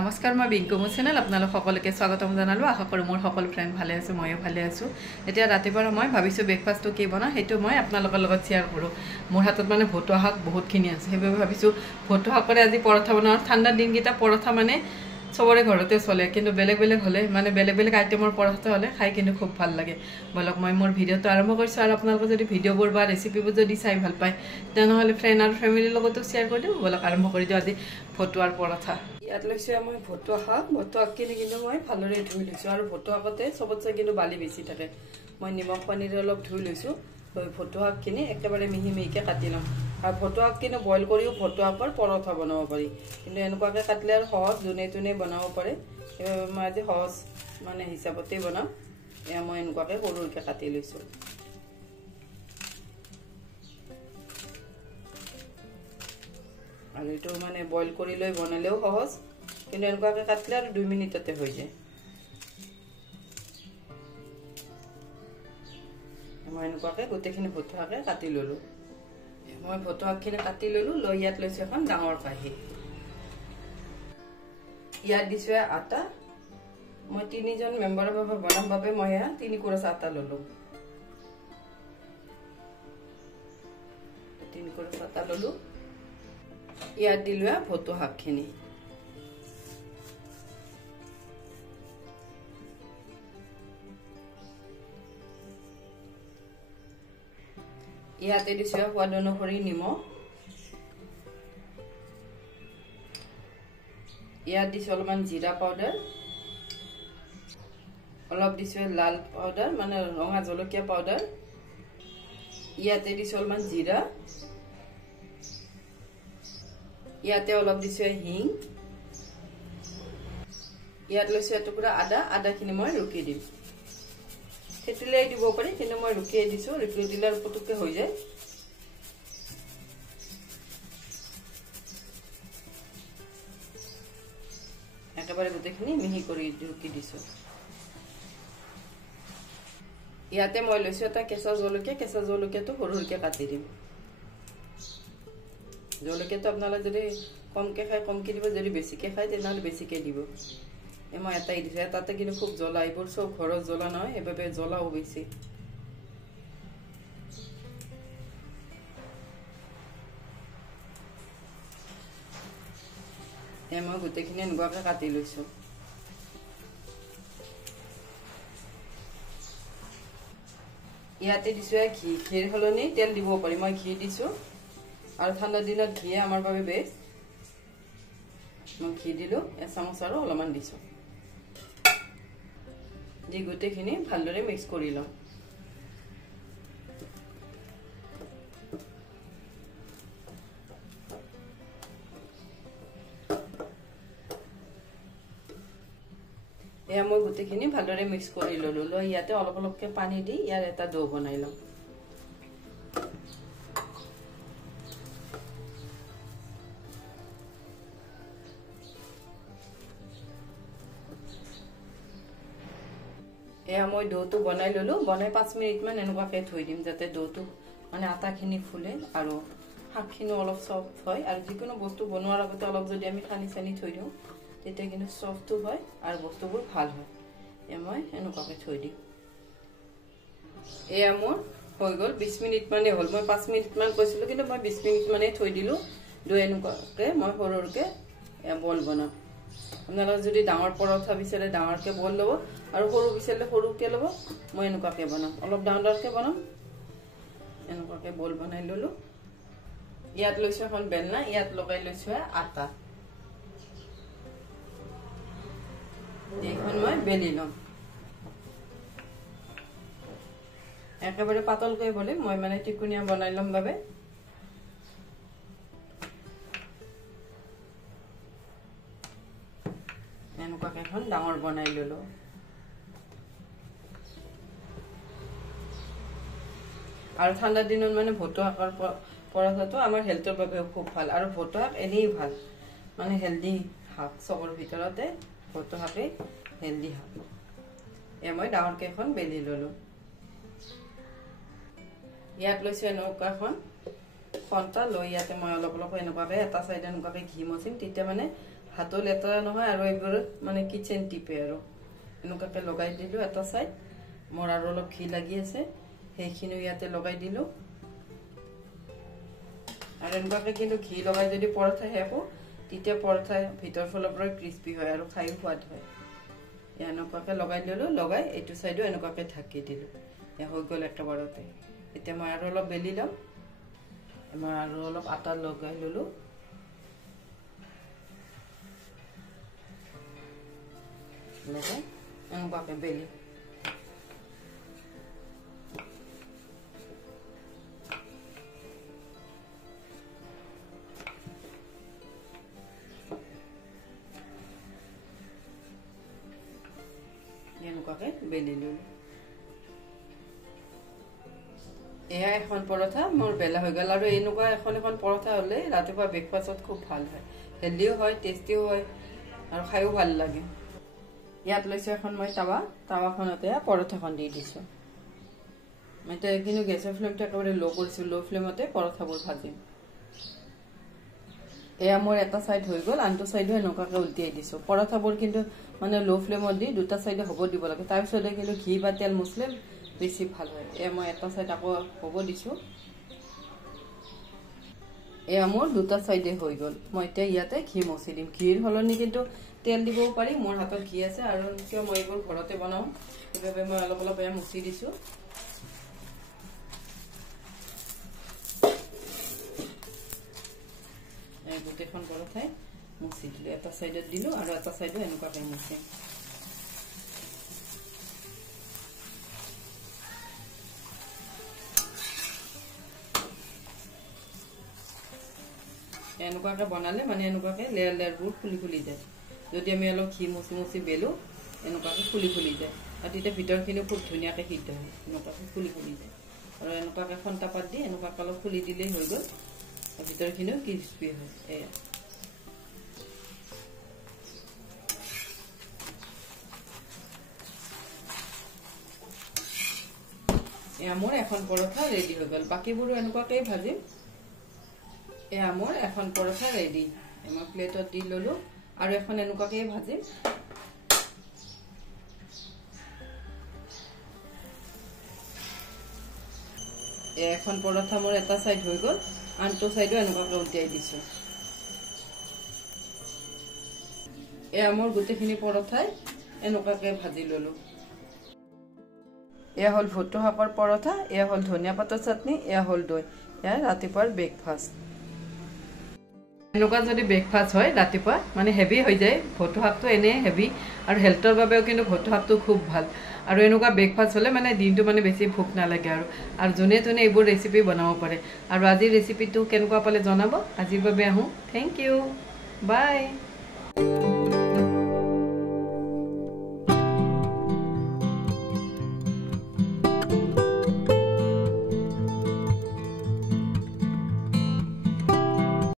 নমস্কাৰ মই বিংকু মোৰ চেনেল আপোনালোক সকলোকে স্বাগতম জনালো আশা কৰোঁ মোৰ সকলো ফ্ৰেণ্ড ভালে আছে ময়ো ভালে আছোঁ এতিয়া ৰাতিপুৱা মই ভাবিছোঁ ব্ৰেকফাষ্টটো কি বনাওঁ সেইটো মই আপোনালোকৰ লগত শ্বেয়াৰ কৰোঁ মোৰ হাতত মানে ভতুৱা শাক বহুতখিনি আছে সেইবাবে ভাবিছোঁ ভতুৱা শাকৰে আজি পৰঠা বনাওঁ ঠাণ্ডা দিনকেইটা পৰঠা মানে সবৰে ঘৰতে চলে কিন্তু বেলেগ বেলেগ হ'লে মানে বেলেগ বেলেগ আইটেমৰ পৰঠা হ'লে খাই কিন্তু খুব ভাল লাগে বলক মই মোৰ ভিডিঅ'টো আৰম্ভ কৰিছোঁ আৰু আপোনালোকে যদি ভিডিঅ'বোৰ বা ৰেচিপিবোৰ যদি চাই ভাল পায় তেনেহ'লে ফ্ৰেণ্ড আৰু ফেমিলিৰ লগতো শ্বেয়াৰ কৰি দিওঁ বলক আৰম্ভ কৰি দিওঁ আজি ভতুৱাৰ পৰঠা ইয়াত লৈছোঁ মই ভতুৱা শাকখিনি কিন্তু মই ভালদৰে ধুই লৈছোঁ আৰু ভতুৱা শাকতে চবতছে কিন্তু বালি বেছি থাকে মই নিমখ পানীৰে অলপ ধুই লৈছোঁ ভতুৱা শাকখিনি একেবাৰে মিহি মিহিকৈ কাটি ল'ম আৰু ভতুৱা শাক কিন্তু বইল কৰিও ভতুৱা শাকৰ পৰঠা বনাব পাৰি কিন্তু এনেকুৱাকৈ কাটিলে আৰু সহজ যোনে তোনে বনাব পাৰে সেইবাবে মই আজি সহজ মানে হিচাপতেই বনাম এয়া মই এনেকুৱাকৈ সৰুকৈ কাটি লৈছোঁ আৰু এইটো মানে বইল কৰি লৈ বনালেও সহজ কিন্তু এনেকুৱাকৈ কাটিলে আৰু 2 মিনিটতে হৈ যায় মই এনেকুৱাকৈ গোটেইখিনি ভতুৱাকে কাটি ল'লোঁ মই ভতুৱাখিনি কাটি ল'লোঁ লৈ ইয়াত লৈছোঁ এখন ডাঙৰ কাঁহী ইয়াত দিছোঁ আটা মই 3জন মেম্বাৰৰ বাবে বনাম বাবে মই 3 কোৰচ আটা ল'লোঁ 3 কোৰচ আটা ল'লোঁ ইয়াত দিলোঁ ভতুৱা শাকখিনি ইয়াতে দিছোঁ সোৱাদ অনুসৰি নিমখ ইয়াত দিছোঁ অলপমান জিৰা পাউডাৰ অলপ দিছোঁ লাল পাউডাৰ মানে ৰঙা জলকীয়া পাউডাৰ ইয়াতে দিছোঁ অলপমান জিৰা ইয়াতে অলপ দিছোঁ হিং ইয়াত লৈছোঁ এটুকুৰা আদাখিনি মই ৰুকি দিম থেতিলাই দিব পাৰি কিন্তু মই ৰুকিয়ে দিছোঁ ৰুকি দিলে পুতুককৈ হৈ যায় একেবাৰে গোটেইখিনি মিহি কৰি ৰুকি দিছোঁ ইয়াতে মই লৈছোঁ এটা কেঁচা জলকীয়াটো সৰু সৰুকৈ কাটি দিম জলকীয়াটো আপোনালোকে যদি কমকৈ খায় কমকৈ দিব যদি বেছিকৈ খায় তেনেহ'লে বেছিকৈ দিব মই এটাই দিছোঁ তাতে কিন্তু খুব জ্বলা এইবোৰ চব ঘৰত জ্বলা নহয় সেইবাবে জ্বলাও বেছি মই গোটেইখিনি এনেকুৱাকৈ কাটি লৈছোঁ ইয়াতে দিছোঁ ঘিৰ সলনি তেল দিব পাৰি মই ঘি দিছোঁ আৰু ঠাণ্ডা দিনত ঘিয়ে আমাৰ বাবে বেষ্ট মই ঘি দিলোঁ 1 চামুচ আৰু অলপমান দিছোঁ দি গোটেইখিনি ভালদৰে মিক্স কৰি লওঁ এয়া মই গোটেইখিনি ভালদৰে মিক্স কৰি ল'লোঁ লৈ ইয়াতে অলপ অলপকৈ পানী দি ইয়াৰ এটা ডো বনাই লওঁ এয়া মই ডোটো বনাই ল'লোঁ বনাই 5 মিনিটমান এনেকুৱাকৈ থৈ দিম যাতে ডোটো মানে আটাখিনি ফুলে আৰু শাকখিনিও অলপ চফ্ট হয় আৰু যিকোনো বস্তু বনোৱাৰ আগতে অলপ যদি আমি সানি চানি থৈ দিওঁ তেতিয়া কিন্তু চফ্টো হয় আৰু বস্তুবোৰ ভাল হয় এয়া মই এনেকুৱাকৈ থৈ দিম এয়া মোৰ হৈ গ'ল 20 মিনিটমানেই হ'ল মই 5 মিনিটমান কৈছিলোঁ কিন্তু মই 20 মিনিটমানেই থৈ দিলোঁ ডো এনেকুৱাকৈ মই সৰু সৰুকৈ বল বনাম আপোনালোকে যদি ডাঙৰ পৰঠা বিচাৰে ডাঙৰকৈ বল ল'ব আৰু সৰু বিচাৰিলে সৰুকৈ ল'ব মই এনেকুৱাকৈ বনাম অলপ ডাঙৰকৈ বনাম এনেকুৱাকৈ বল বনাই ল'লোঁ ইয়াত লৈছোঁ এখন বেলনা ইয়াত লগাই লৈছোঁ আটা এইখন মই বেলি ল'ম একেবাৰে পাতলকৈ বলে মই মানে টিকুনিয়া বনাই ল'ম বাবে এনেকুৱাকৈ এখন ডাঙৰ বনাই ল'লোঁ আৰু ঠাণ্ডা দিনত মানে ভতুৱা শাকৰ পৰঠাটো আমাৰ হেল্থৰ বাবে খুব ভাল আৰু ভতুৱা শাক এনেই ভাল মানে হেল্ডি শাক চবৰ ভিতৰতে ভতুৱা শাকেই হেল্ডি শাক এয়া মই ডাঙৰকৈ এখন বেলি ল'লোঁ ইয়াত লৈছোঁ এনেকুৱা এখন খন্তা লৈ ইয়াতে মই অলপ অলপ এনেকুৱাকৈ এটা চাইড এনেকুৱাকৈ ঘি মচিম, তেতিয়া মানে হাতো লেতেৰা নহয় আৰু এইবোৰ মানে কিচেন টিপে আৰু এনেকুৱাকৈ লগাই দিলোঁ এটা চাইড। মোৰ আৰু অলপ ঘি লাগি আছে, সেইখিনিও ইয়াতে লগাই দিলোঁ। আৰু এনেকুৱাকৈ কিন্তু ঘি লগাই যদি পৰঠা শেষো, তেতিয়া পৰঠা ভিতৰ ফালৰ পৰা ক্ৰিস্পি হয় আৰু খায়ো সোৱাদ হয়। এনেকুৱাকৈ লগাই দিলোঁ, লগাই এইটো চাইডো এনেকুৱাকৈ ঢাকি দিলোঁ। হৈ গ'ল একেবাৰতে। এতিয়া মই আৰু অলপ বেলি ল'ম। মই আৰু অলপ আটা লগাই ল'লোঁ। লগাই এনেকুৱাকৈ বেলি এনেকুৱাকৈ বেলি ল'লোঁ। এয়া এখন পৰঠা মোৰ বেলা হৈ গ'ল। আৰু এনেকুৱা এখন এখন পৰঠা হ'লে ৰাতিপুৱা ব্ৰেকফাষ্টত খুব ভাল হয়, হেল্ডিও হয়, টেষ্টিও হয় আৰু খায়ো ভাল লাগে। ইয়াত লৈছোঁ এখন মই টাৱাখনতে পৰঠাখন দি দিছোঁ। এতিয়া কিন্তু গেছৰ ফ্লেমটো একেবাৰে ল' কৰিছোঁ, ল' ফ্লেমতে পৰঠাবোৰ ভাজিম। এয়া মোৰ এটা চাইড হৈ গ'ল, আনটো চাইডো এনেকুৱাকৈ উল্টিয়াই দিছোঁ। পৰঠাবোৰ কিন্তু মানে ল' ফ্লেমত দি দুটা চাইডে হ'ব দিব লাগে, তাৰপিছতে কিন্তু ঘি বা তেল মচলে বেছি ভাল হয়। এয়া মই এটা চাইড আকৌ হ'ব দিছোঁ। এয়া মোৰ দুটা চাইডে হৈ গ'ল। মই এতিয়া ইয়াতে ঘি মচি দিম। ঘিৰ সলনি কিন্তু তেল দিবও পাৰি, মোৰ হাতত ঘি আছে আৰু কিয় মই এইবোৰ ঘৰতে বনাওঁ, সেইবাবে মই অলপ অলপ এয়া মচি দিছোঁ। গোটেইখন পৰঠাই মচি দিলোঁ। এটা চাইডত দিলোঁ আৰু এটা চাইডো এনেকুৱাকৈ মচিম। এনেকুৱাকৈ বনালে মানে এনেকুৱাকৈ লেয়াৰ লেয়াৰবোৰ খুলি খুলি যায়। যদি আমি অলপ ঘি মচি মচি বেলোঁ, এনেকুৱাকৈ খুলি খুলি যায় আৰু তেতিয়া ভিতৰখিনিও খুব ধুনীয়াকৈ সিদ্ধ হয়, এনেকুৱাকৈ খুলি খুলি যায়। আৰু এনেকুৱাকৈ খন্তা পাত দি এনেকুৱাকৈ অলপ খুলি দিলেই হৈ গ'ল, ভিতৰখিনিও ক্ৰিস্পি হয়। এয়া মোৰ এখন পৰঠা ৰেডি হৈ গ'ল। বাকীবোৰো এনেকুৱাকৈ ভাজিম। এয়া মোৰ এখন পৰঠা ৰেডি। মই প্লেটত দি ল'লোঁ আৰু এখন এনেকুৱাকৈ ভাজিম। এখন পৰঠা মোৰ এটা চাইড হৈ গ'ল, আনটো চাইডো এনেকুৱাকৈ উল্টিয়াই দিছোঁ। এয়া মোৰ গোটেইখিনি পৰঠাই এনেকুৱাকৈ ভাজি ল'লোঁ। এয়া হ'ল ভুট্টা শাকৰ পৰঠা, এয়া হ'ল ধনিয়া পাতৰ চাটনি, এয়া হ'ল দৈ। এয়া ৰাতিপুৱাৰ ব্ৰেকফাষ্ট। এনেকুৱা যদি ব্ৰেকফাষ্ট হয় ৰাতিপুৱা মানে হেভি হৈ যায়। ভুট্টা শাকটো এনেই হেভি আৰু হেল্থৰ বাবেও কিন্তু ভুট্টা শাকটো খুব ভাল। আৰু এনেকুৱা ব্ৰেকফাষ্ট হ'লে মানে দিনটো মানে বেছি ভোক নালাগে আৰু যোনে তোনে এইবোৰ ৰেচিপি বনাব পাৰে। আৰু আজিৰ ৰেচিপিটো কেনেকুৱা পালে জনাব। আজিৰ বাবে আহোঁ, থেংক ইউ, বাই।